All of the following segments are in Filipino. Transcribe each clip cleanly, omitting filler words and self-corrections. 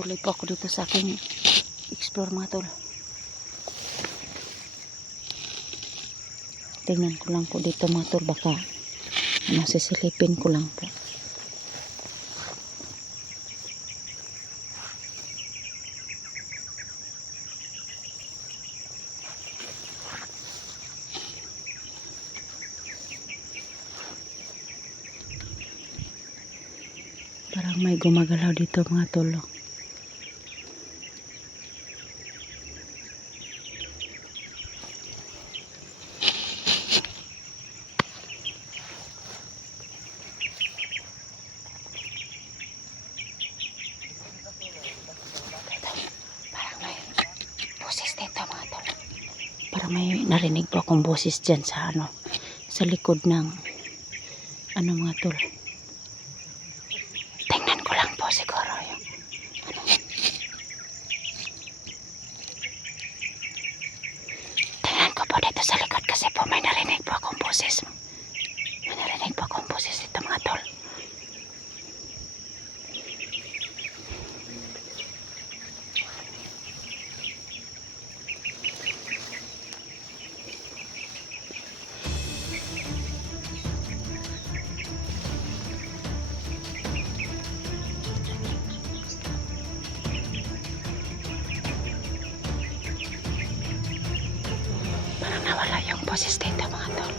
Patuloy po ako dito sa aking explore mga tol. Tingnan ko lang po dito mga tol, baka sisilipin ko lang po. Parang may gumagalaw dito mga tol. Parang may narinig po akong boses dyan sa sa likod ng mga tol. Tingnan ko lang po siguro yung tingnan ko po dito sa likod kasi po may narinig po akong boses. May narinig po akong boses dito mga tol. Nawala yung boses dito mga tol.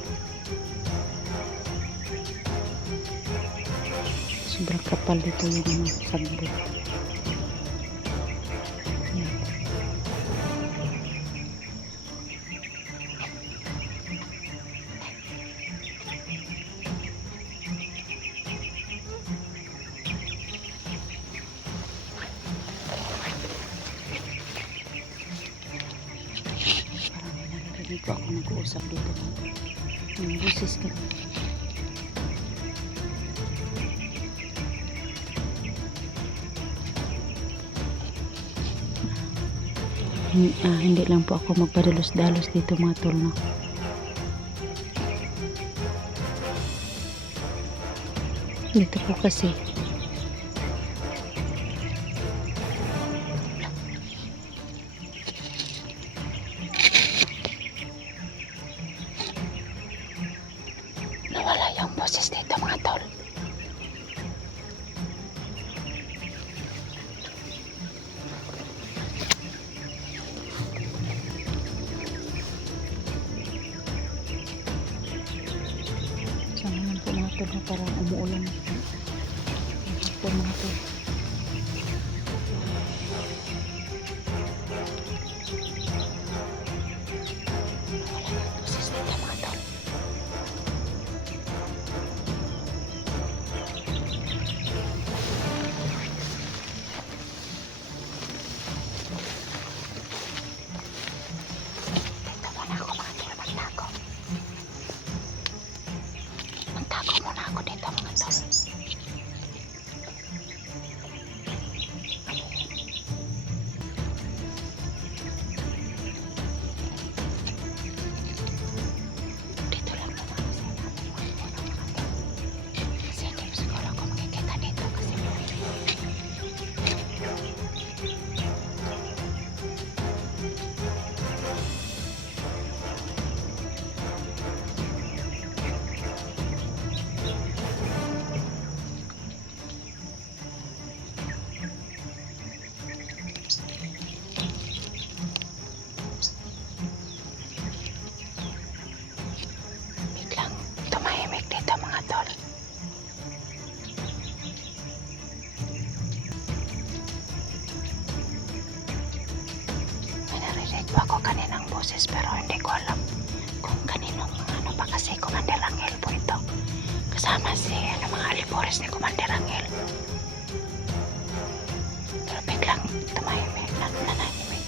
Sobrang kapal dito yung sagbot. Hindi po ako nag-uusap dito. Yung boses ka. Hindi lang po ako magpadalos-dalos dito mga tol, no? Dito po kasi nawala yung boses dito mga tol. Sana naman po mga tol na parang umuulan po mga tol. Dito mga tol. May narinig po ako kaninang boses pero hindi ko alam kung kaninong pa kasi Commander Angel po ito. Kasama si mga alipores ni Commander Angel. Pero biglang tumahimik, nanahimik.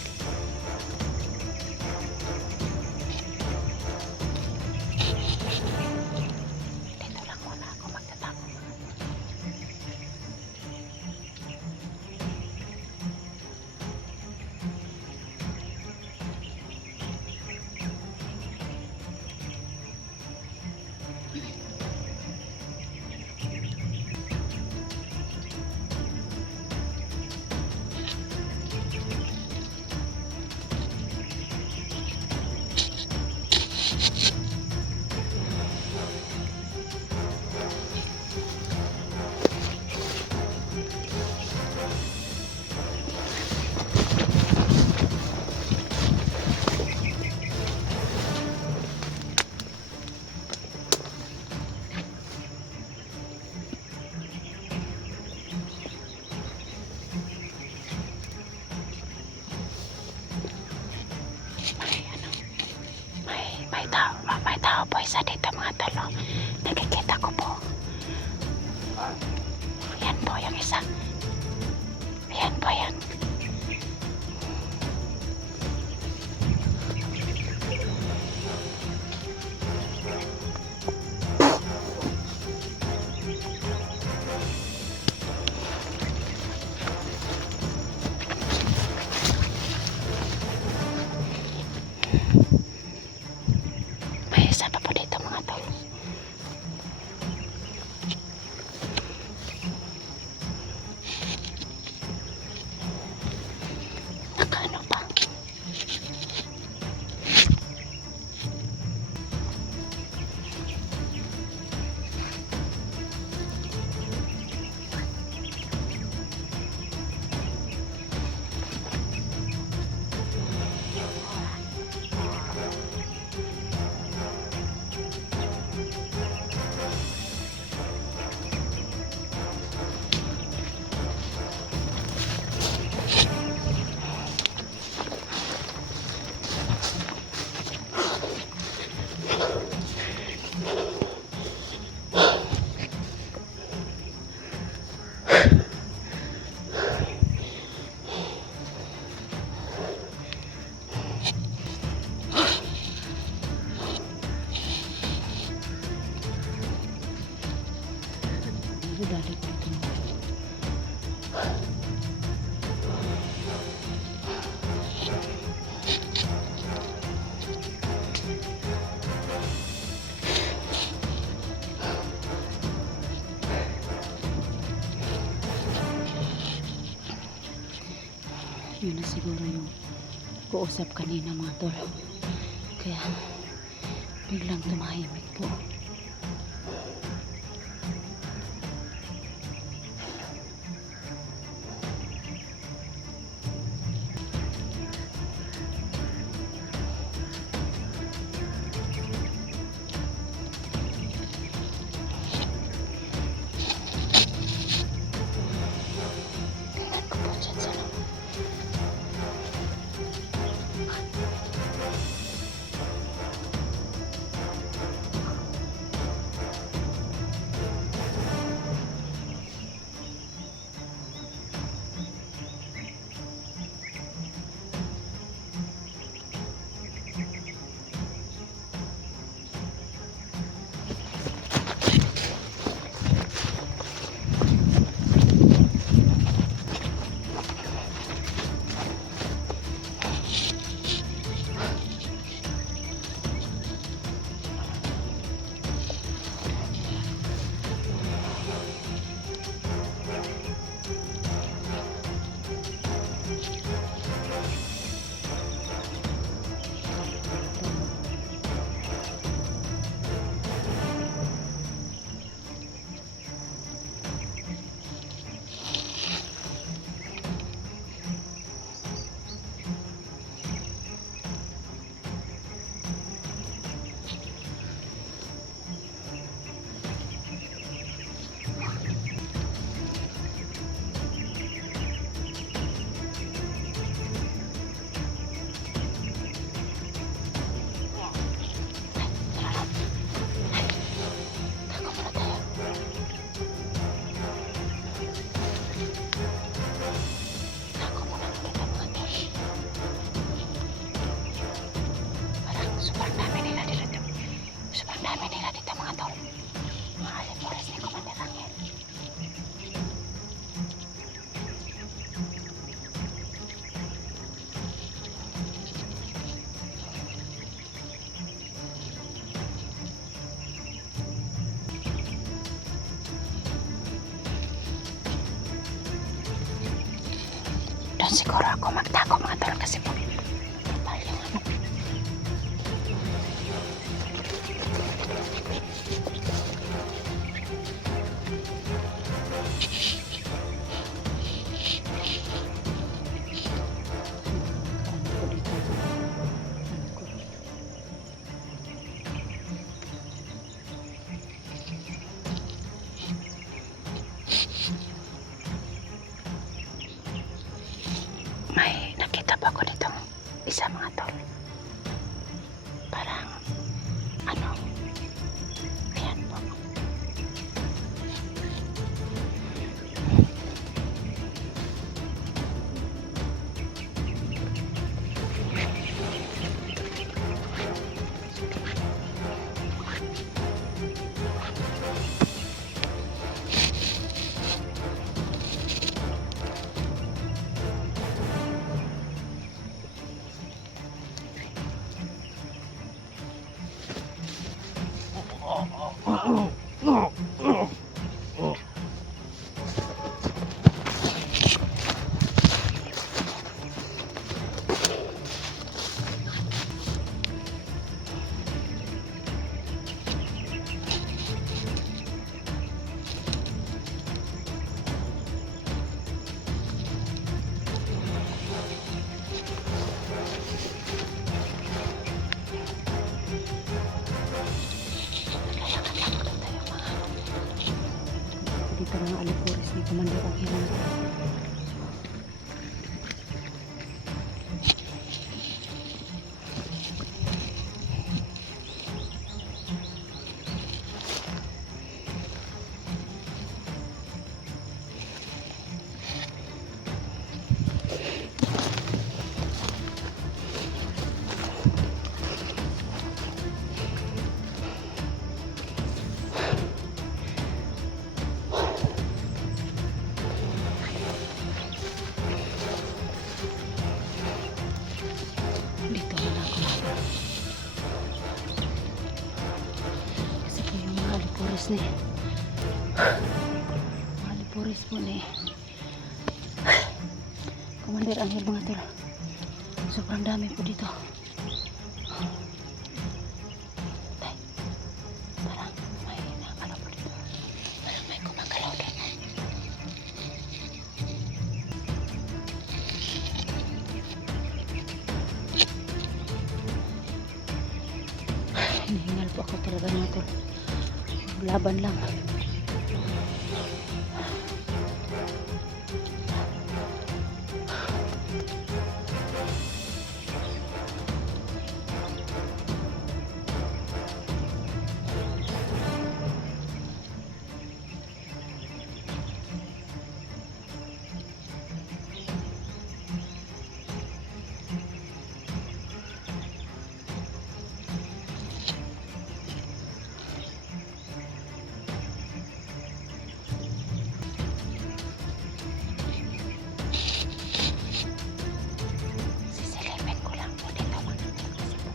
May isa pa po dito mga tol. Nakaano pa. Dali ko dito. Yun na siguro yung kuusap kanina mga tol. Kaya biglang tumahimik po. Tingnan ko po dyan sa loob. Sobrang dami nila dito. Sobrang dami nila dito mga tol. Mga alipores ni Commander Rangel. Doon siguro ako magtago mga tol kasi po total yung ano. May nakita pa ko dito isa mga tol. Parang ano, ayan po. Commander Angel na to. Dito na ako. Kasi po yung mga alipuris ni mga alipuris po ni Commander Angel mga tol. Sobrang dami po dito. Tay, parang may nakakala po dito. Parang may gumagalaw doon. Hinihingal po ako talaga mga tol. Laban lang. Sisilipin ko lang po dito mga tol kasi po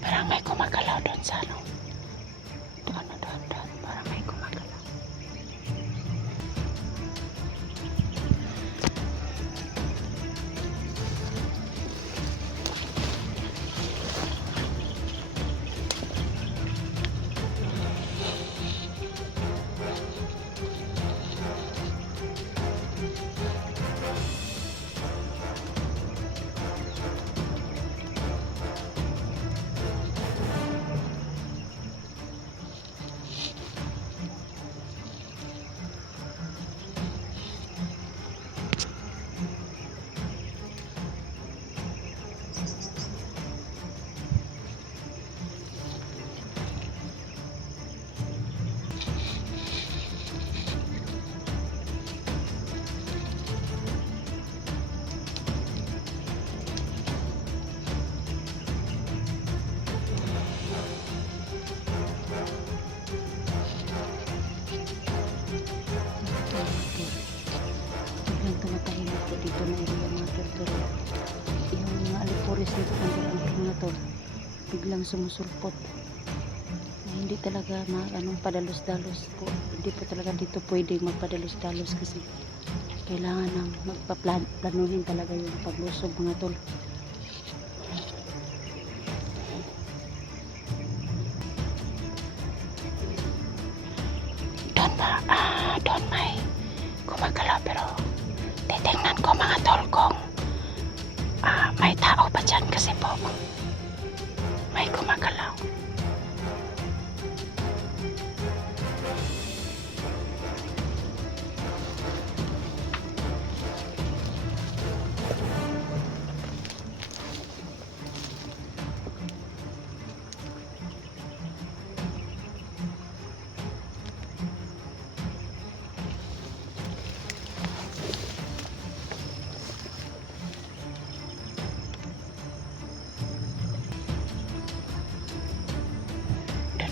parang may gumagalaw doon sa ano. Doon. Parang may gumagalaw. Biglang tumatahimik po dito na area mga tol. Yung mga alipuris nito Commander Angel mga tol, biglang sumusulpot. Hindi talaga anong padalos-dalos po. Hindi po talaga dito pwede magpadalos-dalos kasi kailangan ng magpaplanuhin talaga yung paglusog mga tol. Doon may gumagalaw pero titignan ko mga tol kung may tao pa dyan kasi po may gumagalaw.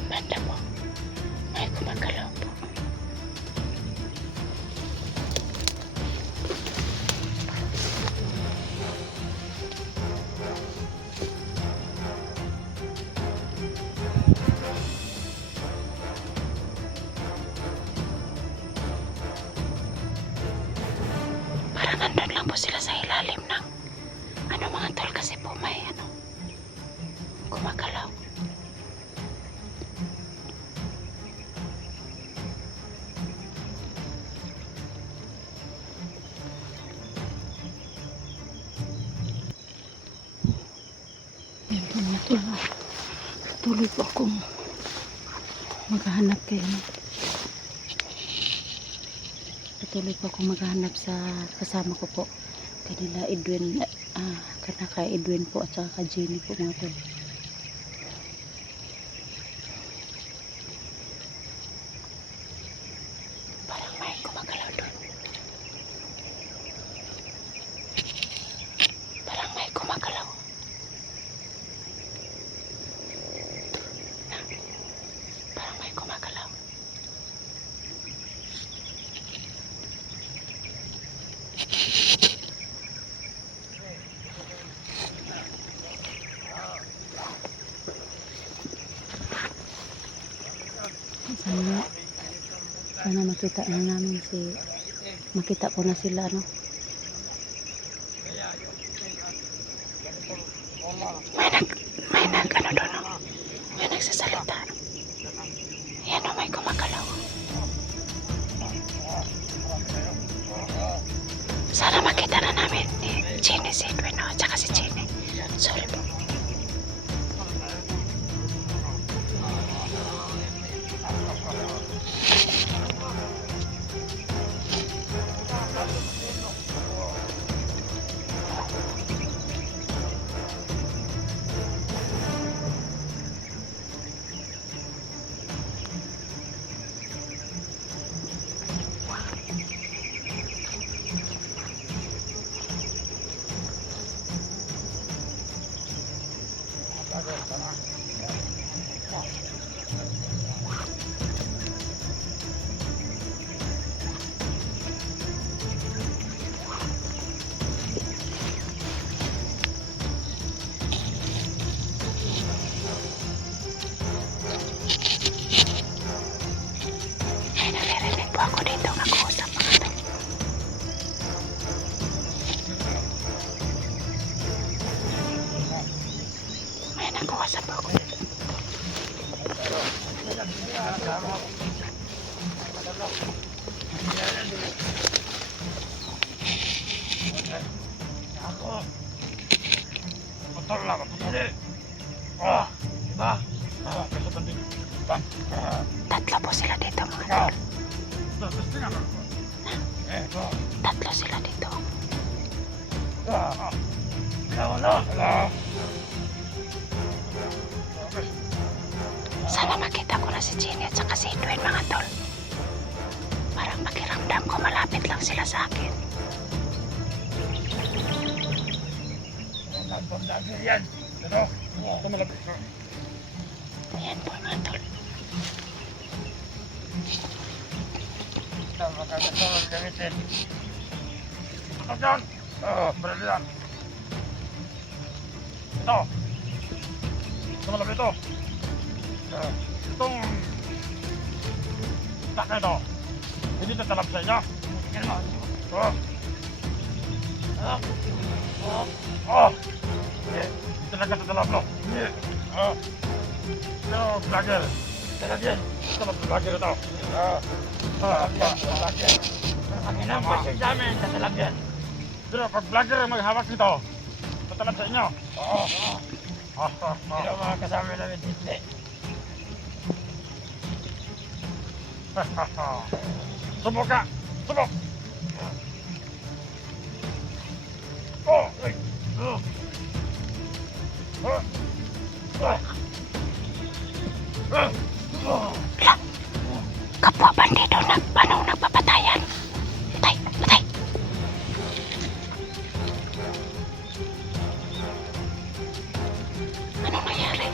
Banda po. May gumagalaw po. Parang nandun lang po si Gumagalaw. Yan po mga tol. Tuloy po akong maghahanap kayo. Patuloy po akong maghahanap sa kasama ko po. Kanila Edwin, kay Edwin po at saka kay Jenny po mga tol. Parang may gumagalaw doon. Parang may gumagalaw. Parang may gumagalaw. Sana makita na namin makita ko na sila, no? May nag ano doon, no? May nagsasalita, no? Yan, no, may gumagalaw. Sana makita na namin ni Jenny, si Edwin, no? At saka si Jenny. Sorry po. May naririnig po ako dito mag-uusap mga tol. May nag-uusap ako dito. Tatlo po sila dito mga tol. Tatlo sila dito. Sana makita ko na si Jenny at saka si Edwin mga tol. Parang pakiramdam ko malapit lang sila sa akin. Ayan po mga tol. Ito. Ito malapit ito. Itong tak na ito. Hindi ito talap sa inyo. Ito lang ka talap, no? Ito, vlogger. Talap yan. Talap vlogger ito. Vlogger. Ang inang pasyon sa amin, tatalap yan. Pero pag vlogger ang maghawak nito, tatalap sa inyo. Pero mga kasama namin hindi. Subok ka! Subok! Kapwa bandido nagpapatayan. Patay, patay. Anong nangyari?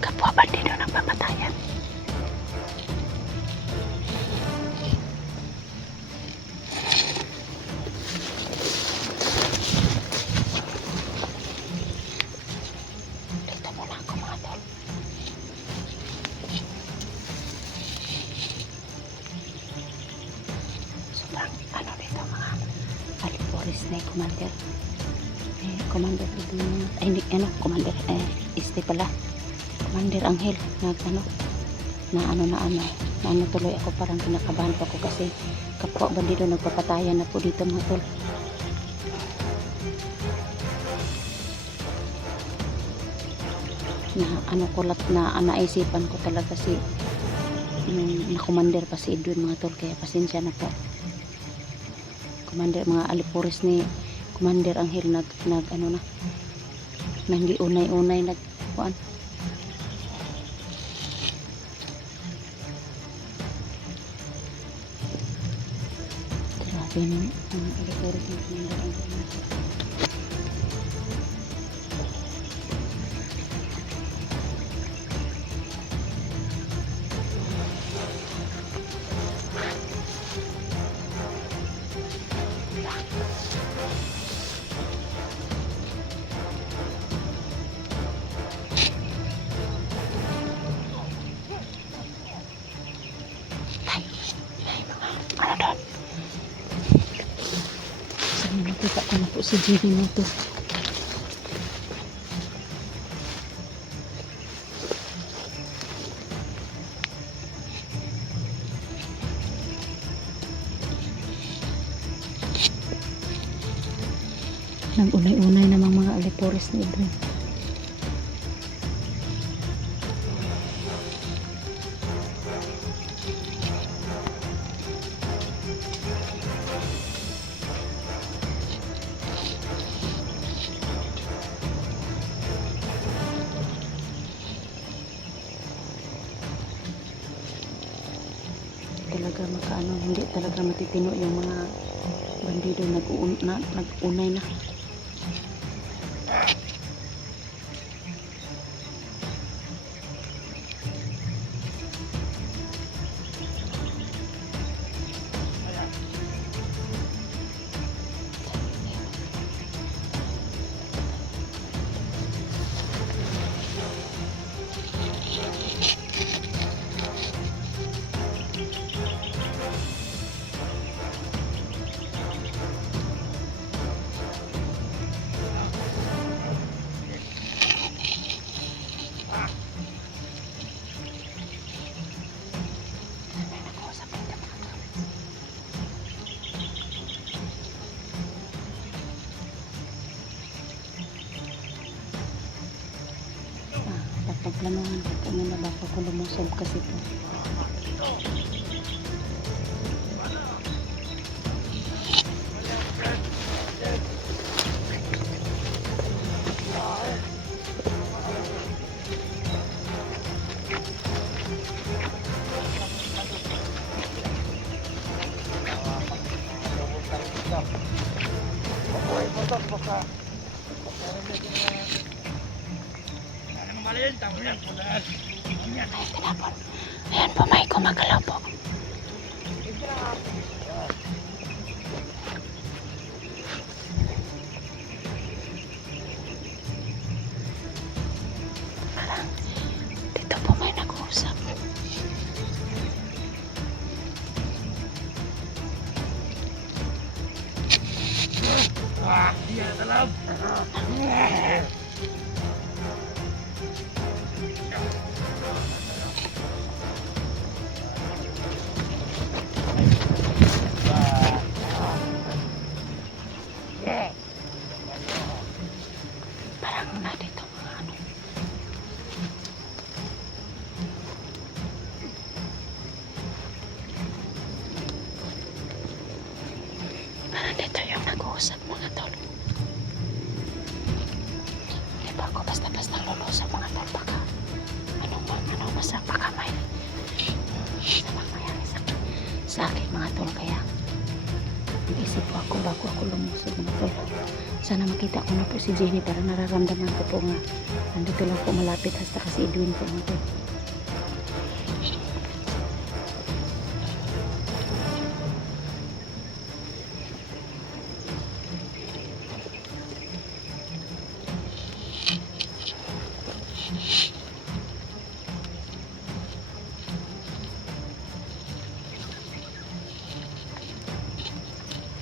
Kapwa bandido nagpapatayan. Dito muna ako mga tol. Sobrang ano dito mga aliporis na commander. Commander dito ay hindi, ano, Commander, este pala, Commander Angel, na ano tuloy ako, parang kinakabahan pa ako kasi kapwa bandido nagpapatayan na po dito mga tol. Na ano kulat na naisipan ko talaga si na Commander pa si Edwin mga tol, kaya pasensya na po. Commander, mga alipuris ni Commander Angel nag ano na nanggi unay nagkuan. Grabe ni mga alipuris ni Commander Angel. Ano doon? Saan na nakita ko na po si Jenny mo to? Nag-unay-unay namang mga alipores ni Edwin. Talaga makaano, hindi talaga matitino yung mga bandido nag-unay na. Pagplanuhan ko po muna bago ko lumusog kasi po. Tinapon. Ayan po, may kumagalaw po. Parang dito po may nag-uusap. Iya, dalam. Parang na dito mga ano. Parang dito yung nag-uusap mga tol. Di ba ako basta-basta lulusog mga tol, baka ano basta baka may sabang mayari sa akin mga tol, kaya nag-isip po ako bago ako lumusog mga tol. Sana makita ko na po si Jenny para nararamdaman ko po nga nandito lang po malapit hasta kasi Edwin po mga tol.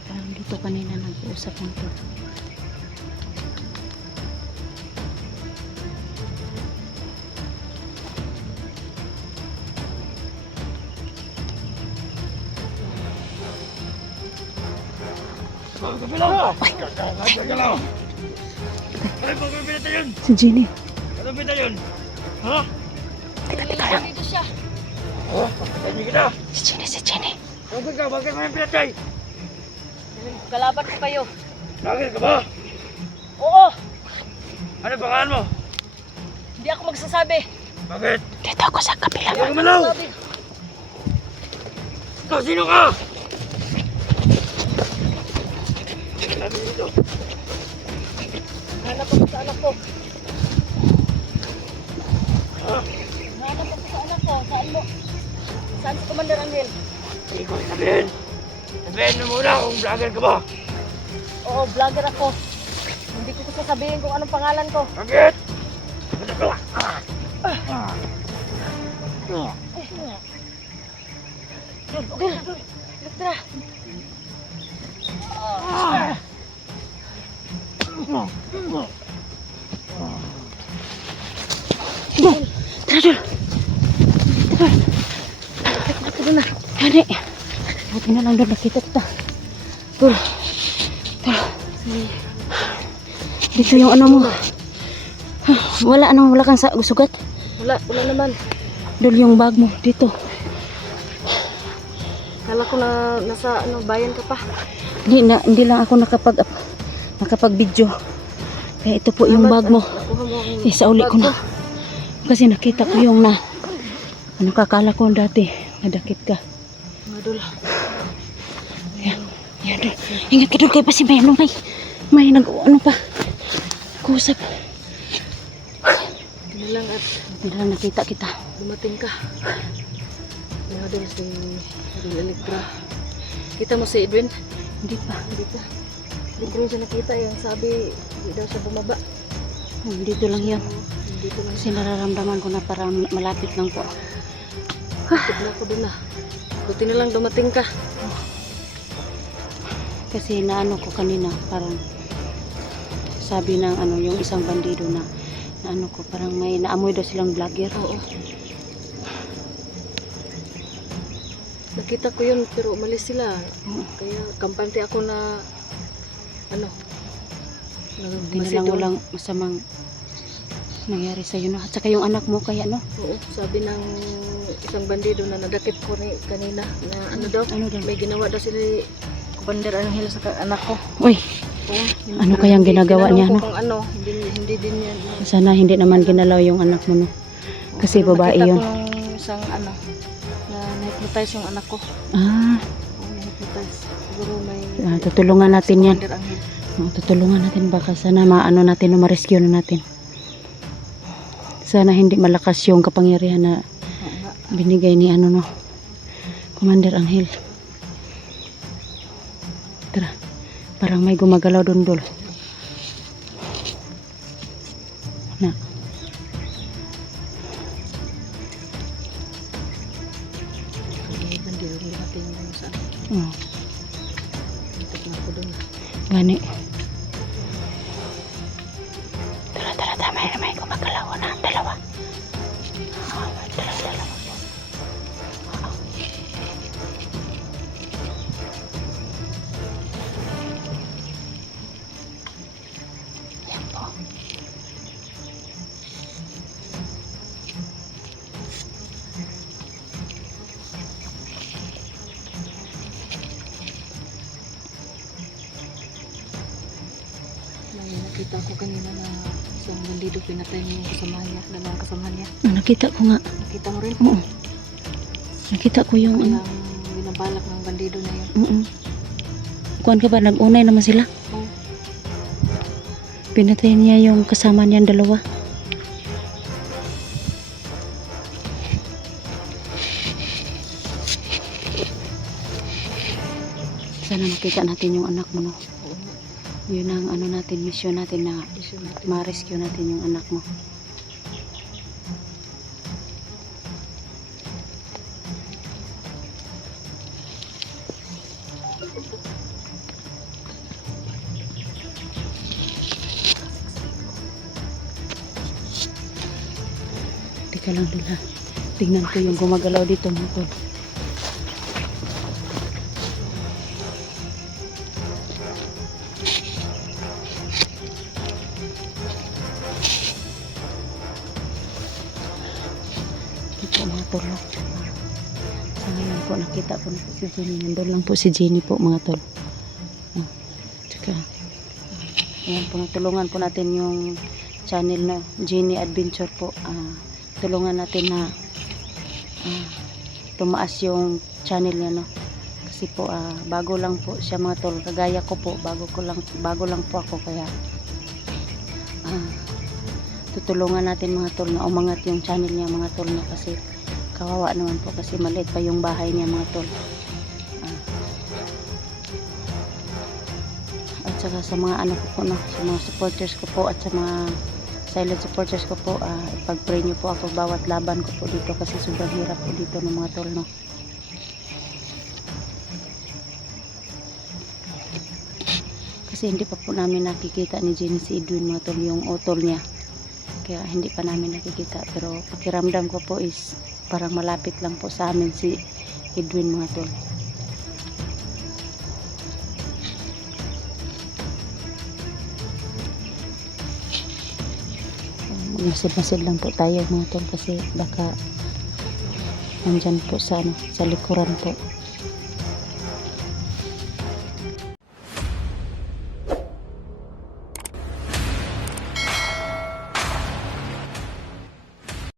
Parang dito kanina nag-uusap ng tol. Kapilaw! Kapilaw! Ano ba pinata yun? Si Jenny. Ano pinata yun? Ha? Dito siya. Oh, patay niyo kita! Si Jenny, si Jenny. Bakit mo yung pinatay? Kalaban ko kayo. Bakit ka ba? Oo, Ano pangalan mo? hindi ako magsasabi. Bakit? Dito ako sa kabila. Ayaw gumalaw! Sabi, Ikaw, sino ka? Sabi dito. hanap ako sa anak ko. Ha? Hanap ako sa anak ko. Saan mo? Saan si Commander Angel? Hindi ko sabihin. Sabihin mo muna kung vlogger ka ba? Oo, vlogger ako. Hindi ko sasabihin kung anong pangalan ko. Bakit? Ano ka? Okay, Elektra. Tara, Dol. Ako doon na. Hani. Buti na lang, Dol. Nakita kita. Dol. Dol. Dito yung ano mo. Wala kang sugat. Wala naman. Dol, yung bag mo. Dito. Kala ko na nasa bayan ka pa. Hindi lang ako nakapag-video. Kaya ito po yung bag mo. Nakuha mo ang Isauli ko na. Kasi nakita ko yung kakala ko dati. Nadakit ka. mga dula. Yan, Dol. Ingat ka, Dol. Kaya pa si may ano pa. Kusap. Hindi lang at Hindi lang nakita kita. dumating ka. Mga dula si Elektra. Kita mo si Edwin? Hindi pa. Hindi pa. Hindi ko rin siya nakita. Yung sabi, hindi daw siya bumaba. Dito lang yan. Hindi ko lang Kasi nararamdaman ko na parang malapit lang po. tignan ko doon na. Buti na lang dumating ka. Kasi naano ko kanina, parang sabi ng yung isang bandido na ano ko, parang may naamoy daw silang vlogger. Oo. Nakita ko yun pero umalis sila. Oo. Kaya kampante ako na Hindi na lang walang masamang nangyari sa'yo, no? At saka yung anak mo, kaya, no? Oo, sabi ng isang bandido na nadakip ko kanina na daw, Ano daw? may ginawa daw sila Commander Angel sa anak ko. Uy, Oo, ano kayang ginagawa tinanong niya, ko no? kung hindi din yan. Sana hindi naman ginalaw yung anak mo, no? Kasi Pero babae nakita yun. ko nung isang na na-hypnotize yung anak ko. Ah, Oo, na-hypnotize. Siguro may tutulungan natin yan. Commander Angel. Tutulungan natin, baka sana maano natin, ma-rescue na natin. Sana hindi malakas yung kapangyarihan na Oo nga. binigay ni no, Commander Angel. Tara, parang may gumagalaw doon, Dol. Na. May bandido rin natin yung saan. Oh, Tignan ko doon. gani. Tara, may gumagalaw na, dalawa. Dalawa. Yan po. May nakita ko kanina na isang bandido pinatay niya yung kasamahan niya, dalawang kasamahan niya. Nakita ko nga. Nakita mo rin? Oo. Nakita ko yung Walang binabalak ng bandido na yun. Kuan ka ba? Nag-unay naman sila. Oo. Pinatay niya yung kasama niyang dalawa. Sana makita natin yung anak mo, no? Oo nga. Yun ang natin, mission natin na Isyo natin. ma-rescue natin yung anak mo. Teka lang, Dula. Tingnan ko yung gumagalaw dito, mga tol. po mga tol. No? Sa ngayon po nakita ko na po si Jenny. Nandun lang po si Jenny po mga tol. Tsaka ayan po, tulungan po natin yung channel na Jenny Adventure po. Tulungan natin na tumaas yung channel niya, no? Kasi po bago lang po siya mga tol, kagaya ko po, bago lang po ako, kaya tutulungan natin mga tol na umangat yung channel niya mga tol, na kasi kawawa naman po kasi maliit pa yung bahay niya mga tol. At saka sa mga ano ko po, no, sa mga supporters ko po at sa mga silent supporters ko po, ipag-pray nyo po ako bawat laban ko po dito kasi sobrang hirap po dito ng mga tol, no. Kasi hindi pa po namin nakikita ni Jenny si Edwin mga tol, yung utol niya, kaya hindi pa namin nakikita, pero pakiramdam ko po is parang malapit lang po sa amin si Edwin mga tol. Masid-masid lang po tayo mga tol kasi baka nandyan po sa likuran po.